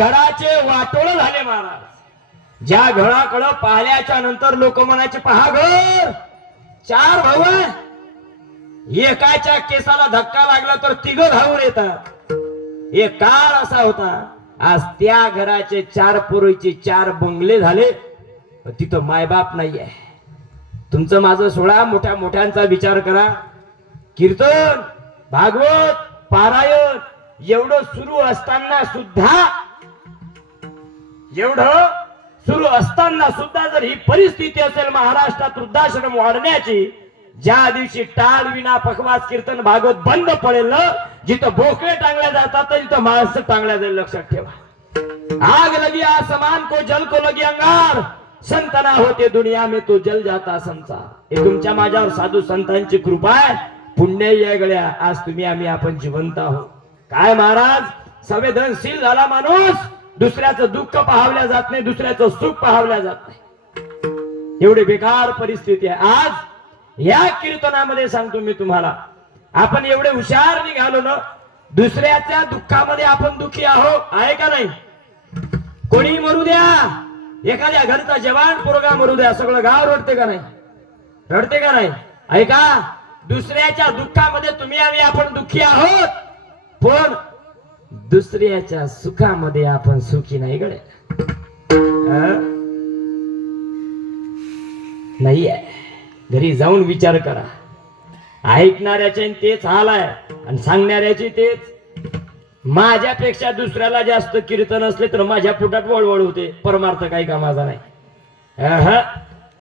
घराचे वाटोळ झाले महाराज. ज्या घराकडं पाहिल्याच्या नंतर लोक म्हणायचे पहा घर चार भाऊ एकाच्या केसाला धक्का लागला तर तिघ धावून येतात. एक काळ असा होता. आज त्या घराचे चार पोरीचे चार बंगले झाले. तिथं मायबाप नाहीये तुमचं माझं सोळा मोठ्या मोठ्यांचा विचार करा. कीर्तन भागवत पारायण एवढं सुरू असताना सुद्धा एवढं सुरू असताना सुद्धा जर ही परिस्थिती असेल महाराष्ट्रात वृद्धाश्रम वाढण्याची ज्या दिवशी टाळ विना पखवास कीर्तन भागवत बंद पडेल जिथं बोकळे टांगल्या जातात तिथं माणसं टांगल्या जाईल लक्षात ठेवा. आग लगी आसमान को जल को लगी अंगार. संतना होते दुनिया में तो जल जाता संसार. हे तुमच्या माझ्यावर साधू संतांची कृपा आहे. पुण्य या गळ्या आज तुम्ही आम्ही आपण जिवंत आहोत. काय महाराज? संवेदनशील झाला माणूस. दुसऱ्याचं दुःख पाहावल्या जात नाही दुसऱ्याचं सुख पाहावल्या जात नाही. एवढी बेकार परिस्थिती आहे. आज या कीर्तनामध्ये सांगतो मी तुम्हाला आपण एवढे हुशार निघालो ना दुसऱ्याच्या दुःखामध्ये आपण दुःखी आहोत आहे का नाही? कोणी मरू द्या एखाद्या घरचा जवान पोरगा मरू द्या सगळं गाव रडते का नाही? रडते का नाही? ऐका दुसऱ्याच्या दुःखामध्ये तुम्ही आम्ही आपण दुःखी आहोत पण दुसऱ्याच्या सुखामध्ये आपण सुखी नाही गडे. नाही घरी जाऊन विचार करा. ऐकणाऱ्याचे तेच हाल आहे आणि सांगणाऱ्याचे तेच. माझ्यापेक्षा दुसऱ्याला जास्त कीर्तन असले तर माझ्या पोटात वळवळ होते. परमार्थ काही कामाचा नाही. हा